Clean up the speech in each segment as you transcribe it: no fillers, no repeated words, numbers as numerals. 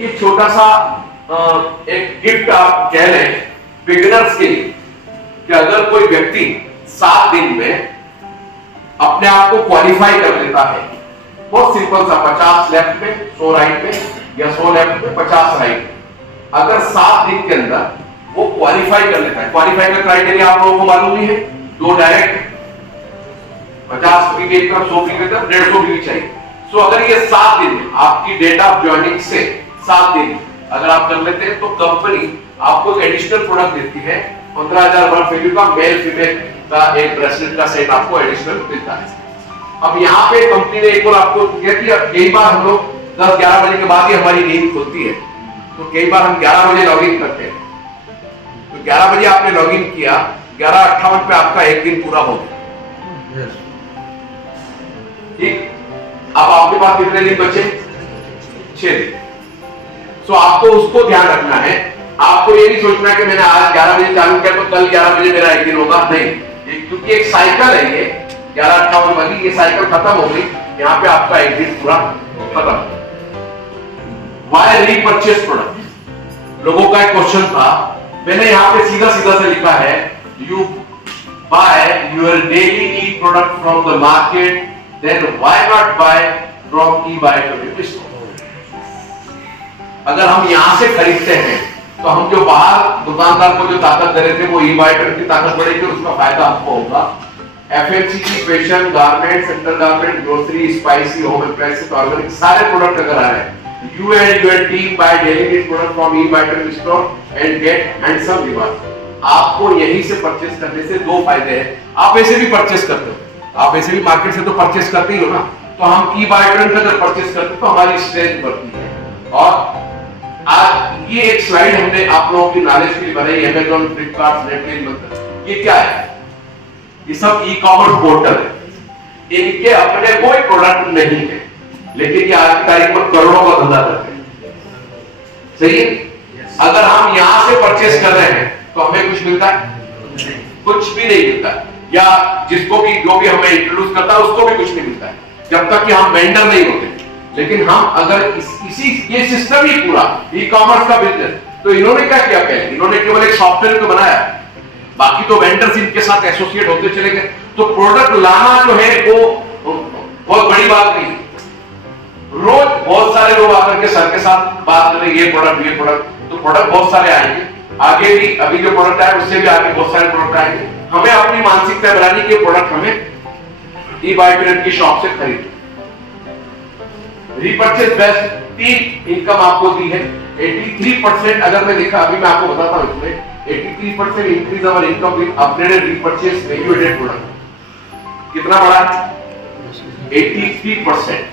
ये छोटा सा एक गिफ्ट आप कह लें बिगिनर्स के लिए कि अगर कोई व्यक्ति 7 दिन में अपने आप को क्वालिफाई कर लेता है, बहुत सिंपल सा, 50 लेफ्ट में 100 राइट में या 100 लेफ्ट में 50 राइट में, अगर 7 दिन के अंदर वो क्वालिफाई कर लेता है। क्वालिफाई का क्राइटेरिया आप लोगों को मालूम ही है, 2 डायरेक्ट 50 फीट एक तरफ 100 फीट एक तरफ 150 फीट चाहिए। सो अगर ये 7 दिन में आपकी डेट ऑफ ज्वाइनिंग से 7 दिन अगर आप कर लेते हैं तो कंपनी आपको एक एडिशनल प्रोडक्ट देती है, 15,000 वर्थ वैल्यू का मेल फीमेल का एक ब्रेसलेट का सेट आपको एडिशनल देता है। अब यहाँ पे कंपनी ने एक और आपको दिया कि कई बार हम लोग 10-11 बजे के बाद ही हमारी नींद खुलती है, तो कई बार हम 11 बजे लॉग इन करते हैं, तो 11 बजे आपने लॉग इन किया, 11:58 पे आपका एक दिन पूरा हो गया। ठीक, अब आपके पास कितने दिन बचे? 6 दिन। सो आपको उसको ध्यान रखना है, आपको ये नहीं सोचना कि मैंने आज 11 बजे चालू किया तो कल 11 बजे मेरा एक दिन होगा, नहीं, क्योंकि एक साइकिल है ये 11:58 वाली, ये साइकिल खत्म हो गई, यहाँ पे आपका एक दिन पूरा खत्म। वाई रीपरचेज प्रोडक्ट, लोगों का एक क्वेश्चन था, मैंने यहाँ पे सीधा सीधा से लिखा है, you buy your daily need product from the market, then why not buy from e-buy20 store. अगर हम यहां से खरीदते हैं तो हम जो बाहर दुकानदार को जो ताकत दे रहे थे वो e-buy20 की ताकत बढ़ेगी, उसका फायदा हमको होगा। FMCG, fashion, garment, center garment, grocery, spicy, home appliances, organic सारे प्रोडक्ट अगर आ रहे हैं, you and your team buy daily need product from e-buy20 store and get handsome reward. आपको यहीं से परचेस करने से 2 फायदे हैं। आप ऐसे भी परचेस करते हो, आप ऐसे भी मार्केट से तो परचेस करते ही हो ना, तो हम e-buy20 अगर परचेस करते तो हमारी स्ट्रेंथ बढ़ती है। और आज ये एक स्लाइड हमने आप लोगों की नॉलेज के लिए बनाई, Amazon, Flipkart, Netflix, ये क्या है? ये सब ई-कॉमर्स पोर्टल है, इनके अपने कोई प्रोडक्ट नहीं है, लेकिन ये आज की तारीख में करोड़ों का धंधा करते हैं। सही है? अगर हम यहां से परचेस कर रहे हैं तो हमें कुछ मिलता है? कुछ भी नहीं मिलता, या जिसको भी जो भी हमें इंट्रोड्यूस करता है उसको भी कुछ नहीं मिलता है, जब तक कि हम वेंडर नहीं होते। लेकिन हम अगर इसी ये सिस्टम ही पूरा ई-कॉमर्स का बिजनेस, तो इन्होंने क्या किया पहले? इन्होंने केवल एक सॉफ्टवेयर को बनाया, बाकी तो वेंडर्स इनके साथ एसोसिएट होते चले गए। तो प्रोडक्ट लाना जो है वो बहुत बड़ी बात नहीं। रोज बहुत सारे लोग आकर के सर के साथ बात करें, ये प्रोडक्ट, तो प्रोडक्ट बहुत सारे आएंगे, आगे भी अभी जो प्रोडक्ट आए उससे भी आगे बहुत सारे प्रोडक्ट आएंगे। हमें अपनी मानसिकता बनानी कि प्रोडक्ट हमें e-buy20 की शॉप से खरीदना। रीपरचेज बेस्ट 3 इनकम आपको दी है, 83%। अगर मैं देखा, अभी मैं आपको बताता हूं, इसमें 83% increase our income with upgraded repurchase value added product. कितना बढ़ा? 83%।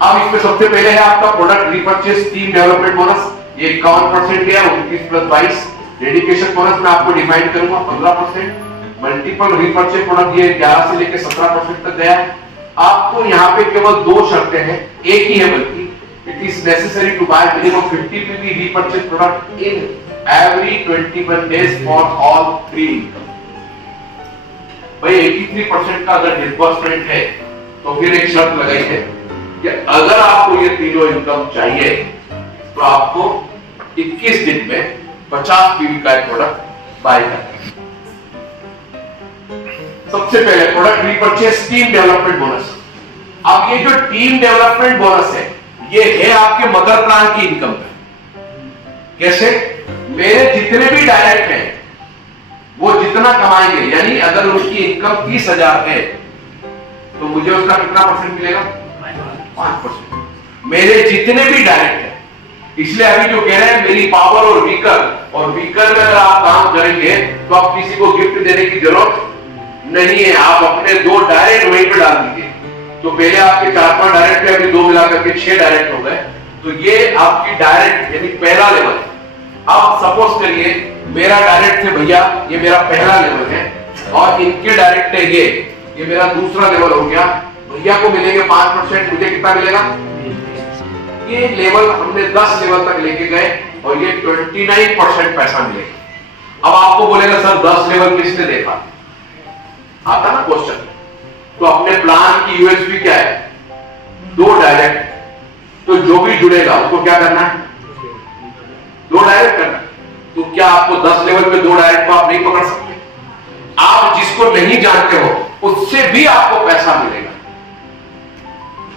अब इसमें सबसे पहले है आपका product repurchase team development bonus, ये 51% गया, 29 + 22। डेडिकेशन बोनस मैं आपको डिफाइन करूंगा 15%। मल्टीपल रीपरचेज प्रोडक्ट ये 11 से लेकर 17% तक गया। आपको यहाँ पे केवल 2 शर्तें हैं, एक ही है बल्कि, it is necessary to buy minimum 50 PV repurchase product in every 21 days for all 3 income. भाई 83% का अगर डिस्बर्समेंट है तो फिर एक शर्त लगाई है कि अगर आपको ये तीनों इनकम चाहिए तो आपको 21 दिन में 50 PV का प्रोडक्ट बाय करना है। सबसे पहले product repurchase team development bonus. अब ये जो टीम डेवलपमेंट बोनस है, ये है आपके मदर प्लान की इनकम पे। कैसे? मेरे जितने भी डायरेक्ट हैं वो जितना कमाएंगे, यानी अगर उसकी इनकम 30,000 है तो मुझे उसका कितना परसेंट मिलेगा? 5%। मेरे जितने भी डायरेक्ट हैं, इसलिए अभी जो कह रहे हैं मेरी पावर और वीकर में अगर आप काम करेंगे तो आप किसी को गिफ्ट देने की जरूरत नहीं है, आप अपने 2 डायरेक्ट वहीं पे डाल दीजिए। तो पहले आपके 4-5 डायरेक्ट थे, अभी 2 मिलाकर के 6 डायरेक्ट हो गए, तो ये आपकी डायरेक्ट यानी पहला लेवल है। अब सपोज करिए मेरा डायरेक्ट थे भैया, ये मेरा पहला लेवल है, और इनके डायरेक्ट है ये मेरा दूसरा लेवल हो गया। भैया को मिलेंगे 5%, मुझे कितना मिलेगा? ये लेवल हमने 10 लेवल तक लेके गए और ये 29% पैसा मिलेगा। अब आपको बोलेगा सर 10 लेवल किसने देखा? आता ना क्वेश्चन। तो अपने प्लान की यूएसपी क्या है? 2 डायरेक्ट, तो जो भी जुड़ेगा उसको क्या करना है? दो डायरेक्ट करना, तो क्या आपको 10 लेवल पे दो डायरेक्ट को आप नहीं पकड़ सकते? आप जिसको नहीं जानते हो उससे भी आपको पैसा मिलेगा।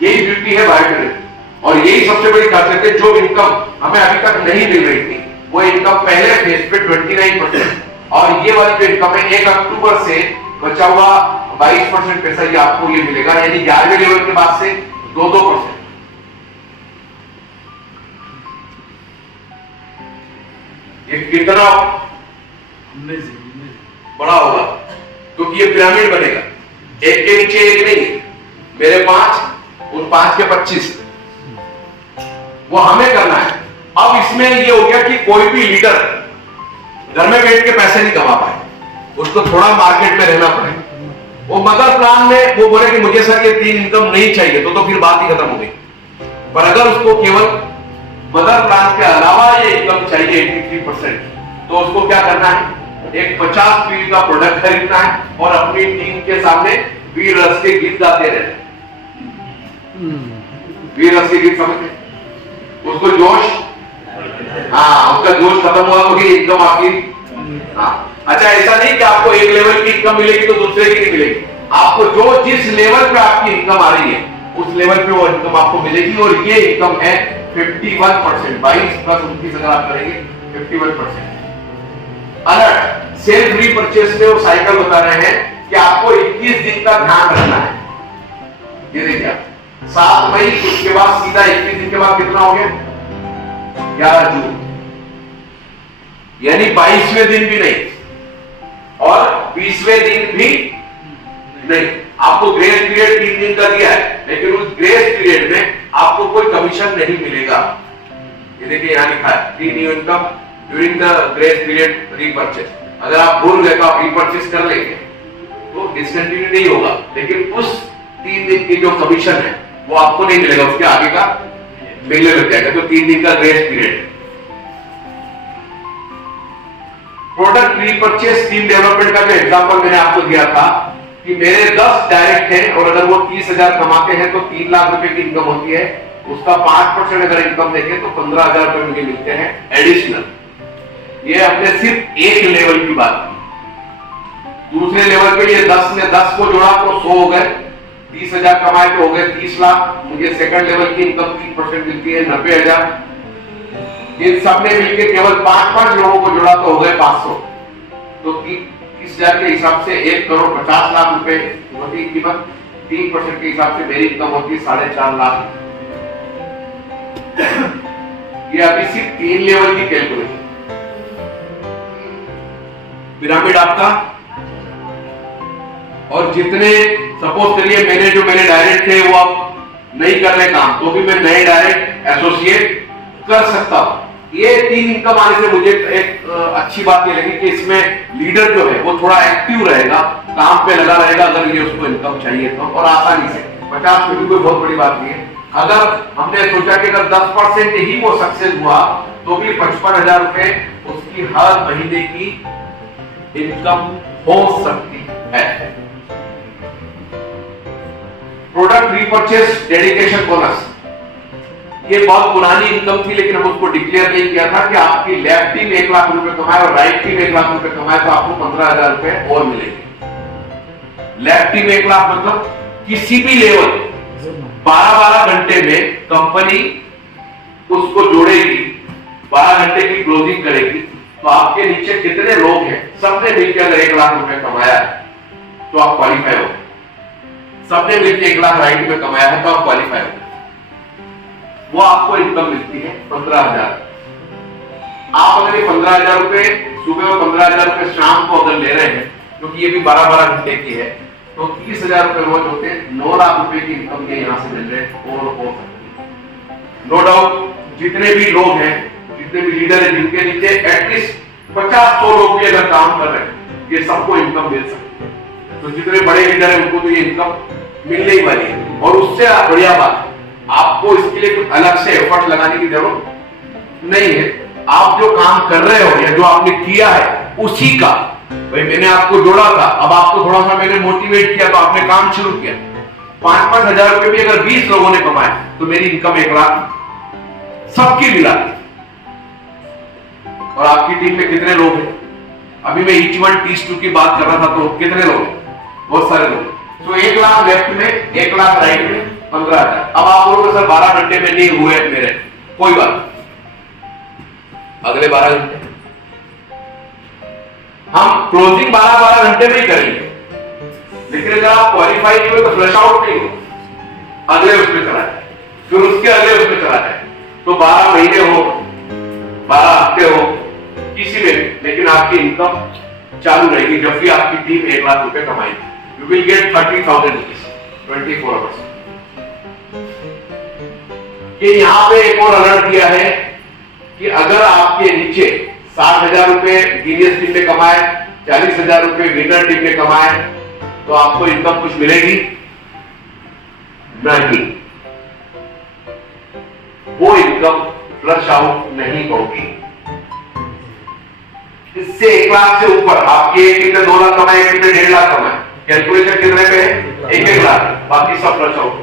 यही ब्यूटी है बायोट्रेडिंग, और यही सबसे बड़ी खासियत है। जो इनकम हमें अभी तक नहीं मिल रही थी, वो इनकम पहले फेज पे 29%, और ये वाली जो इनकम है 1 अक्टूबर से बचा हुआ 22% पैसा ये आपको ये मिलेगा, यानी 11वें लेवल के बाद से 2-2%। ये कितना बड़ा होगा, क्योंकि ये पिरामिड बनेगा, एक के नीचे एक नहीं, मेरे 5 उन 5 के 25, वो हमें करना है। अब इसमें ये हो गया कि कोई भी लीडर घर में बैठ के पैसे नहीं कमा पाए, उसको थोड़ा मार्केट में रहना पड़ेगा। वो मदर प्लान में वो बोले कि मुझे सर ये 3 इनकम नहीं चाहिए, तो फिर बात ही खत्म हो गई। पर अगर उसको केवल मदर प्लान के अलावा ये इनकम चाहिए 83%, तो उसको क्या करना है, एक 50 पीवी का प्रोडक्ट खरीदना है और अपनी टीम के सामने वीर रस के गीत गाते रहना। वीर रस के गीत समझते, उसको जोश, उसका जोश खत्म हुआ तो फिर इनकम आपकी। अच्छा, ऐसा नहीं कि आपको एक लेवल की इनकम मिलेगी तो दूसरे की नहीं मिलेगी। आपको जो जिस लेवल पे आपकी इनकम आ रही है उस लेवल पे वो इनकम आपको मिलेगी, और ये इनकम है 51%, 22 प्लस 29 अगर आप करेंगे 51%। अलर्ट, सेल्फ रीपरचेस में वो साइकिल बता रहे हैं कि आपको 21 दिन का ध्यान रखना है। ये देखिए 7 मई, उसके बाद सीधा 21 दिन के बाद कितना हो गया, 11 जून, यानी 22वें दिन भी नहीं और 20वें दिन भी नहीं। आपको ग्रेस पीरियड 3 दिन का दिया है, लेकिन उस ग्रेस पीरियड में आपको कोई कमीशन नहीं मिलेगा। ये देखिए यहां लिखा है 3 new income during the grace period repurchase. अगर आप भूल गए तो आप रीपरचेस कर लेंगे तो डिसकंटिन्यू नहीं होगा, लेकिन उस 3 दिन की जो कमीशन है वो आपको नहीं मिलेगा, उसके आगे का मिलने लग जाएगा। तो 3 दिन का grace period. Product repurchase team development का जो एग्जांपल मैंने आपको दिया था कि मेरे 10 डायरेक्ट हैं और अगर वो 30,000 कमाते हैं तो 3 लाख रुपए की इनकम होती है, उसका 5% अगर इनकम देखें तो 15,000 रुपए मुझे मिलते हैं एडिशनल। ये अपने सिर्फ एक लेवल की बात की। दूसरे लेवल पे ये 10 में 10 को जोड़ा तो 100 हो गए, 30,000 कमाए तो हो गए 30 लाख। मुझे सेकंड लेवल की इनकम 3% मिलती है 90,000। इन सब ने मिलकर केवल 5 लोगों को जोड़ा तो हो गए 500, तो 30,000 के हिसाब से 1,50,00,000 रुपए होती कीमत। 3% के हिसाब से मेरी इनकम होती है 4.5 लाख। ये अभी सिर्फ 3 लेवल की कैलकुलेशन। पिरामिड आपका, और जितने सपोज करिए मेरे डायरेक्ट थे वो अब नहीं कर रहे काम, तो भी मैं नए डायरेक्ट एसोसिएट कर सकता हूं। ये 3 इनकम आने से मुझे एक अच्छी बात ये लगी कि इसमें लीडर जो है वो थोड़ा एक्टिव रहेगा, काम पे लगा रहेगा अगर ये उसको इनकम चाहिए तो, और आसानी से। 50 में भी कोई बहुत बड़ी बात नहीं है। अगर हमने सोचा कि अगर 10% ही वो सक्सेस हुआ तो भी 55,000 रुपए उसकी हर महीने की इनकम हो सकती है। प्रोडक्ट रीपरचेस डेडिकेशन बोनस, ये बहुत पुरानी इनकम थी, लेकिन हम उसको डिक्लेयर नहीं किया था कि आपकी लेफ्ट टीम 1 लाख रुपए कमाए और राइट टीम 1 लाख रुपए कमाए तो आपको 15,000 रुपए और मिलेंगे। लेफ्ट टीम 1 लाख मतलब किसी भी लेवल 12-12 घंटे में कंपनी उसको जोड़ेगी, 12 घंटे की क्लोजिंग करेगी, तो आपके नीचे कितने लोग हैं सबने मिलकर अगर 1 लाख रुपए कमाया है तो आप क्वालिफाई हो। सबने मिलकर 1 लाख राइट में कमाया है तो आप क्वालिफाई हो। वो आपको इनकम मिलती है 15,000। आप अगर ये 15,000 रुपए सुबह और 15,000 रुपए शाम को अगर ले रहे हैं, क्योंकि ये भी 12-12 घंटे की है, तो 30,000 रुपए रोज होते हैं। 9 लाख रुपए की इनकम ये यहां से मिल रहे हैं और हो सकती है। नो डाउट जितने भी लोग हैं, जितने भी लीडर हैं, जिनके नीचे एटलीस्ट 50-100 लोग भी अगर काम कर रहे हैं, ये सबको इनकम मिल सकती है। तो जितने बड़े लीडर हैं उनको तो ये इनकम मिलने ही वाली है। और उससे बढ़िया बात, आपको इसके लिए कुछ अलग से एफर्ट लगाने की जरूरत नहीं है। आप जो काम कर रहे हो या जो आपने किया है उसी का, भाई मैंने आपको जोड़ा था, अब आपको थोड़ा सा मैंने मोटिवेट किया तो आपने काम शुरू किया। 5-5 हजार रुपए भी अगर 20 लोगों ने कमाए तो मेरी इनकम 1 लाख सबकी मिला। और आपकी टीम में कितने लोग हैं? अभी मैं each one teach two की बात कर रहा था, तो कितने लोग? बहुत सारे लोग। तो 1 लाख लेफ्ट में, 1 लाख राइट में, 15,000। अब आप बोलोगे सर 12 घंटे में नहीं हुए मेरे, कोई बात, अगले 12 घंटे हम क्लोजिंग 12 घंटे में ही करेंगे। लेकिन अगर आप क्वालिफाई नहीं हुए तो फ्लश आउट नहीं हो, अगले उसमें चला जाए, फिर उसके अगले उसमें चला जाए। तो 12 महीने हो, 12 हफ्ते हो, किसी में, लेकिन आपकी इनकम चालू रहेगी जब भी आपकी टीम 1 लाख रुपए कमाएगी। You will get 30,000 rupees 24 hours. ये यहां पे एक और अलर्ट दिया है कि अगर आपके नीचे 60,000 रुपए जीनियस टीम ने कमाए, 40,000 रुपए विनर टीम ने कमाए, तो आपको इनकम कुछ मिलेगी नहीं, वो इनकम फ्लश आउट नहीं होगी। इससे 1 लाख से ऊपर आपके एक टीम ने 2 लाख कमाए, एक टीम ने 1.5 लाख कमाए, कैलकुलेशन कितने पे है? 1-1 लाख, बाकी सब फ्लश आउट।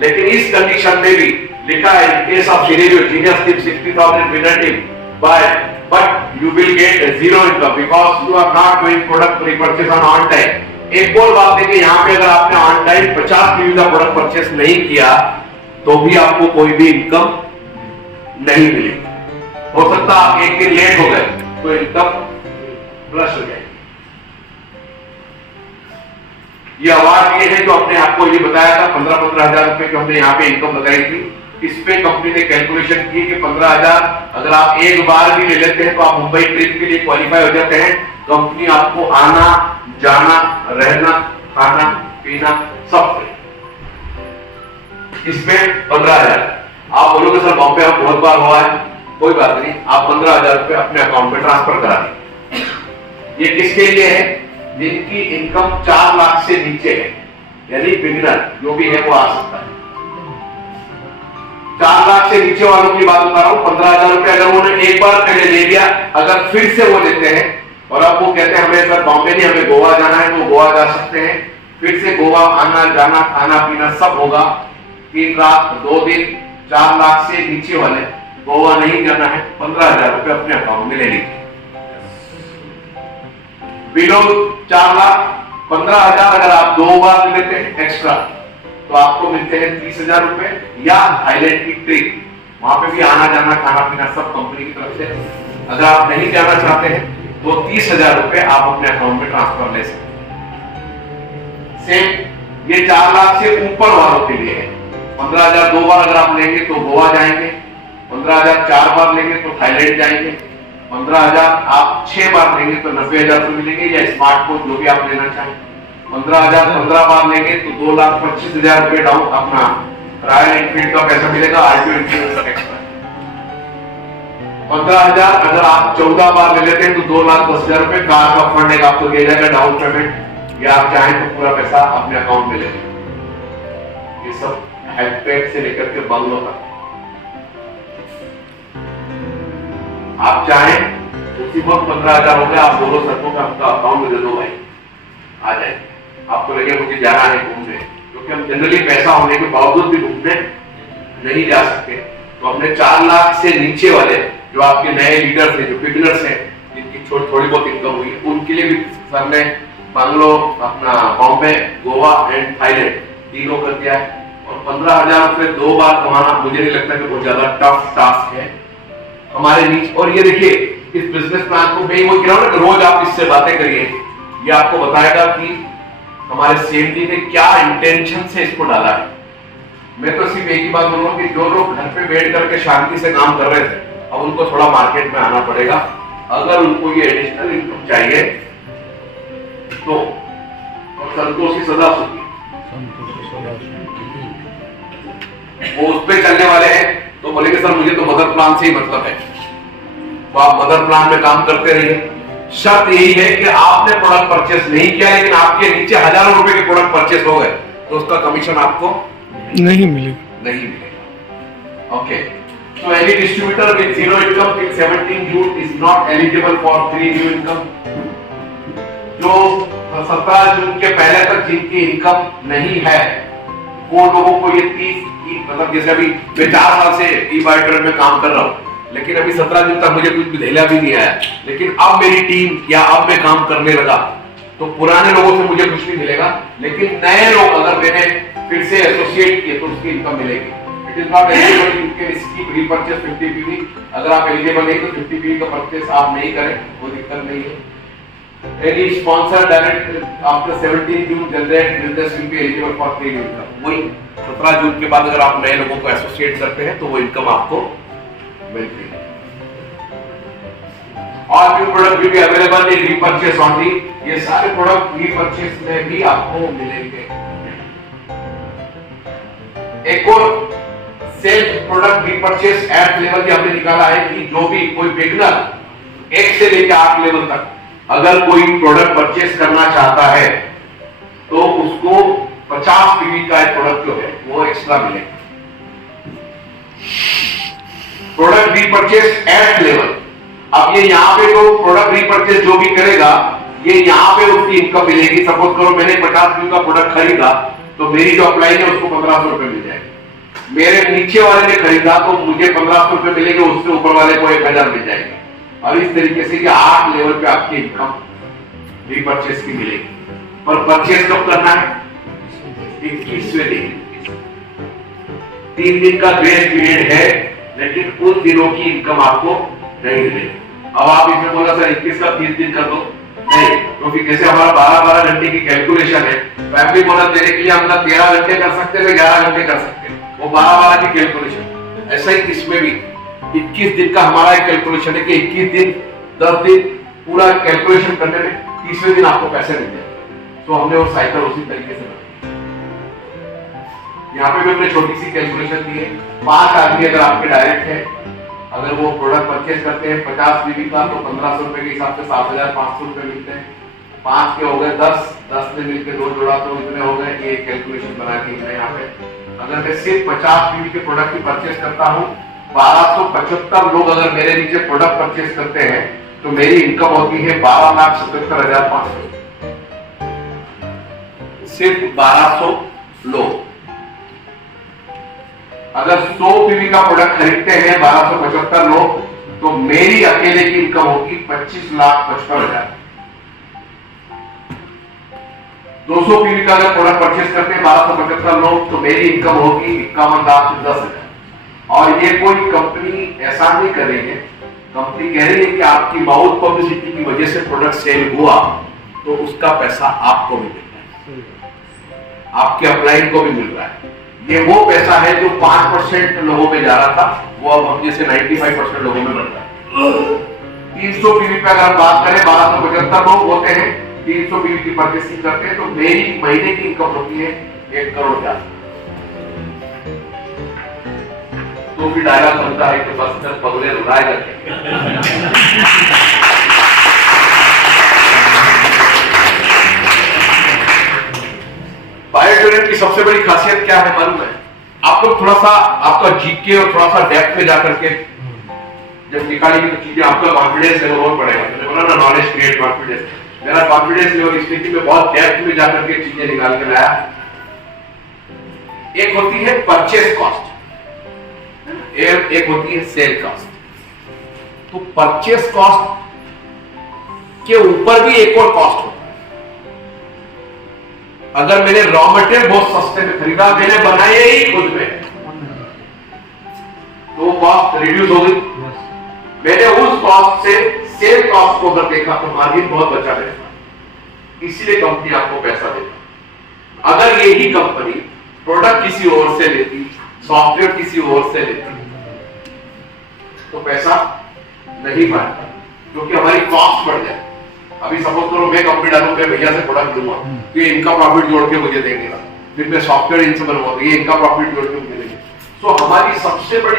लेकिन इस कंडीशन में भी लिखा है case of genius team 60,000 winner team buy, but you will get zero income because you are not doing product repurchase on time. एक और बात है कि यहाँ पे अगर आपने ऑन टाइम 50 पीवी का प्रोडक्ट परचेस नहीं किया तो भी आपको कोई भी इनकम नहीं मिलेगी। हो सकता आप एक दिन लेट हो गए तो इनकम प्लस हो जाएगी। ये अवार्ड ये है जो हमने आपको ये बताया था, 15,000 रुपए की हमने यहाँ पे इनकम बताई थी। इस पे कंपनी ने कैलकुलेशन की कि 15,000 अगर आप एक बार भी ले लेते हैं तो आप मुंबई ट्रिप के लिए क्वालिफाई हो जाते हैं। कंपनी आपको आना जाना रहना खाना पीना सब फ्री। इसमें 15,000। आप बोलोगे सर बॉम्बे आप बहुत बार हुआ है, कोई बात नहीं, आप 15,000 रुपए अपने अकाउंट में ट्रांसफर करा दें। ये किसके लिए है? जिनकी इनकम 4 लाख से नीचे है, यानी बिगिनर जो भी है वो आ सकता है। 4 लाख से नीचे वालों की बात बता रहा हूं। 15,000 रुपए अगर उन्होंने एक बार पहले ले लिया, अगर फिर से वो लेते हैं और अब वो कहते हैं हमें सर बॉम्बे नहीं हमें गोवा जाना है, तो गोवा जा सकते हैं। फिर से गोवा आना जाना खाना पीना सब होगा। 3 रात 2 दिन। 4 लाख से नीचे वाले गोवा नहीं जाना है, 15,000 रुपए अपने अकाउंट में ले लीजिए। बिलो 4 लाख 15,000 अगर आप 2 बार लेते हैं एक्स्ट्रा तो आपको मिलते हैं 30,000 रुपए, या थाईलैंड की ट्रिप, वहां पे भी आना जाना खाना पीना सब कंपनी की तरफ से। अगर आप नहीं जाना चाहते हैं तो 30,000 रुपए आप अपने अकाउंट में ट्रांसफर ले सकते हैं। सेम ये 4 लाख से ऊपर वालों के लिए है। 15,000 2 बार अगर आप लेंगे तो गोवा जाएंगे, 15,000 4 बार लेंगे तो थाईलैंड जाएंगे, 15,000 आप 6 बार लेंगे तो 90,000 रुपए मिलेंगे, या स्मार्टफोन जो भी आप लेना चाहें। 15,000 15 बार लेंगे तो 2,25,000 रुपए डाउन अपना रॉयल एनफील्ड का पैसा मिलेगा, आरटीओ इंश्योरेंस एक्स्ट्रा। 15,000 अगर आप 14 बार ले लेते हैं तो 2,10,000 रुपए कार का फंड एक आपको दिया जाएगा डाउन पेमेंट, या आप चाहें तो पूरा पैसा अपने अकाउंट में ले लें। ये सब हैशटैग से लेकर के बंगलों तक आप चाहें उसी वक्त 15,000 हो गया, आप दोनों सबको आपका अकाउंट में दे दो भाई, आ जाए। आपको लगे मुझे जाना है घूमने, क्योंकि हम जनरली पैसा होने के बावजूद भी घूमने नहीं जा सकते, तो अपने 4 लाख से नीचे वाले जो आपके नए लीडर्स हैं, जो बिगिनर्स हैं, जिनकी थोड़ी बहुत इनकम हुई, उनके लिए भी सर ने बंगलो अपना बॉम्बे गोवा एंड थाईलैंड तीनों कर दिया है। और 15,000 रुपए 2 बार कमाना मुझे नहीं लगता कि बहुत ज्यादा टफ टास्क है हमारे नीचे। और ये देखिए इस बिजनेस प्लान को मैं वो कह रहा हूं ना, रोज आप इससे बातें करिए, ये आपको बताएगा कि हमारे सीएमडी ने क्या इंटेंशन से इसको डाला है। मैं तो सिर्फ एक ही बात बोलूंगा कि जो लोग घर पे बैठ करके शांति से काम कर रहे थे, अब उनको थोड़ा मार्केट में आना पड़ेगा। अगर उनको ये एडिशनल इनकम चाहिए तो संतोषी सदा सुखी, वो उस पे चलने वाले हैं। तो बोलेंगे सर मुझे तो मदर प्लान से ही मतलब है, तो आप मदर प्लान में काम करते रहिए। शर्त यही है कि आपने प्रोडक्ट परचेस नहीं किया, लेकिन आपके नीचे हजारों रुपए के प्रोडक्ट परचेस हो गए तो उसका कमीशन आपको नहीं मिलेगा। Okay, so any distributor with zero income till 17 June is not eligible for 3 new income। जो 17 जून के पहले तक जिनकी इनकम नहीं है वो लोगों को ये 30 मतलब जैसे अभी मैं 4 साल से ई बाइटर में काम कर रहा हूँ, लेकिन अभी 17 दिन तक मुझे कुछ विधेला भी नहीं आया। लेकिन अब मेरी टीम या अब मैं काम करने लगा तो पुराने लोगों से मुझे कुछ नहीं मिलेगा, लेकिन नए लोग अगर मैंने फिर से एसोसिएट किए तो उसकी इनकम मिलेगी। It is not eligible, you can skip repurchase 50 PV. अगर आप एलिजिबल नहीं तो 50 पीवी का परचेस आप नहीं करें, कोई दिक्कत नहीं है। Any sponsor direct after 17 June generate business will be eligible for free income। वही 17 जून के बाद अगर आप नए लोगों को एसोसिएट करते हैं तो वो इनकम आपको मिलती है। All new product will be available in repurchase only। ये सारे प्रोडक्ट repurchase में भी आपको मिलेंगे। एक और self product repurchase at level भी हमने निकाला है कि जो भी कोई बिगनर 1 से लेकर 8 लेवल तक अगर कोई प्रोडक्ट परचेस करना चाहता है तो उसको 50 पीवी का एक प्रोडक्ट जो है वो एक्स्ट्रा मिलेगा। प्रोडक्ट रीपरचेस एट लेवल, अब ये यहाँ पे तो प्रोडक्ट रीपरचेस जो भी करेगा ये यहाँ पे उसकी इनकम मिलेगी। सपोज करो मैंने 50 पीवी का प्रोडक्ट खरीदा तो मेरी जो अपलाइन है उसको 1500 रुपए मिल जाएगी। मेरे नीचे वाले ने खरीदा तो मुझे 1500 रुपए मिलेंगे, उससे ऊपर वाले को 1000 मिल जाएगी। और इस तरीके से ये 8 लेवल पे आपकी इनकम रीपरचेस की मिलेगी। पर परचेस कब करना है? 21वें दिन। 3 दिन का ग्रेस पीरियड है, लेकिन उन दिनों की इनकम आपको नहीं मिलेगी। अब आप इसमें बोला सर 21 का 30 दिन कर दो, नहीं, क्योंकि तो जैसे हमारा 12-12 घंटे की कैलकुलेशन है, फैमिली बोनस देने के लिए हम 13 घंटे कर सकते हैं, 11 घंटे कर सकते हैं, वो 12-12 की कैलकुलेशन। ऐसा ही इसमें भी 21 दिन का हमारा एक कैलकुलेशन है कि 21 दिन 10 दिन पूरा कैलकुलेशन करने में 30वें दिन आपको पैसे मिल जाए। तो हमने वो साइकिल उसी तरीके से बनाई। यहाँ पे भी हमने छोटी सी कैलकुलेशन दी है। 5 आदमी अगर आपके डायरेक्ट है, अगर वो प्रोडक्ट परचेज करते हैं 50 पीवी का तो 1500 रुपए के हिसाब से 7500 रुपए मिलते हैं। 5 के हो गए 10 में मिलकर 2 जोड़ा तो इतने हो गए। ये कैलकुलेशन बना दी है यहाँ पे। अगर मैं सिर्फ 50 पीवी के प्रोडक्ट की परचेज करता हूँ, 1275 लोग अगर मेरे नीचे प्रोडक्ट परचेज करते हैं तो मेरी इनकम होती है 12,77,500। सिर्फ 1200 लोग अगर 100 पीवी का प्रोडक्ट खरीदते हैं 1275 लोग तो मेरी अकेले की इनकम होगी 25,55,000। 200 पीवी का अगर प्रोडक्ट परचेज करते हैं 1275 लोग तो मेरी इनकम होगी 51,10,000। और ये कोई कंपनी ऐसा नहीं कर रही है, कंपनी कह रही है कि आपकी माउथ पब्लिसिटी की वजह से प्रोडक्ट सेल हुआ तो उसका पैसा आपको भी मिल रहा है, आपके अपलाइन को भी मिल रहा है। ये वो पैसा है जो 5% लोगों में जा रहा था, वो अब हम जैसे 95% लोगों में बढ़ रहा है। 300 पीवी पे अगर बात करें 1275 लोग होते हैं, 300 पीवी की परचेसिंग करते हैं तो मेरी महीने की इनकम होती है 1 करोड़ का। तो भी डायलॉग बनता है कि बस दस बगले रुलाए जाते हैं। बायोट्यूरिंग की सबसे बड़ी खासियत क्या है मालूम है? आप लोग थोड़ा सा आपका जीके और थोड़ा सा डेप्थ में जाकर के जब निकालेंगे तो चीजें आपका कॉन्फिडेंस लेवल और बढ़ेगा। मैंने बोला ना नॉलेज क्रिएट कॉन्फिडेंस, मेरा कॉन्फिडेंस लेवल इसलिए कि मैं बहुत डेप्थ में जाकर के चीजें निकाल के लाया। एक होती है परचेस कॉस्ट, एक होती है सेल कॉस्ट। तो परचेस कॉस्ट के ऊपर भी एक और कॉस्ट होता है। अगर मैंने रॉ मटेरियल बहुत सस्ते में खरीदा, मैंने बनाए ही खुद में, तो कॉस्ट रिड्यूस हो गई। मैंने उस कॉस्ट से सेल कॉस्ट को अगर देखा तो मार्जिन बहुत बचा मेरे पास, इसीलिए कंपनी आपको पैसा देती। अगर यही कंपनी प्रोडक्ट किसी और से लेती, सॉफ्टवेयर किसी और से लेती तो पैसा नहीं बढ़ता, क्योंकि हमारी कॉस्ट बढ़ जाए। अभी सपोज करो मैं कंपनी डालूं, मैं भैया से प्रोडक्ट लूंगा तो ये इनका प्रॉफिट जोड़ के मुझे देंगे, फिर मैं सॉफ्टवेयर इनसे बनवाऊंगा, ये इनका प्रॉफिट जोड़ के मुझे देंगे। तो हमारी सबसे बड़ी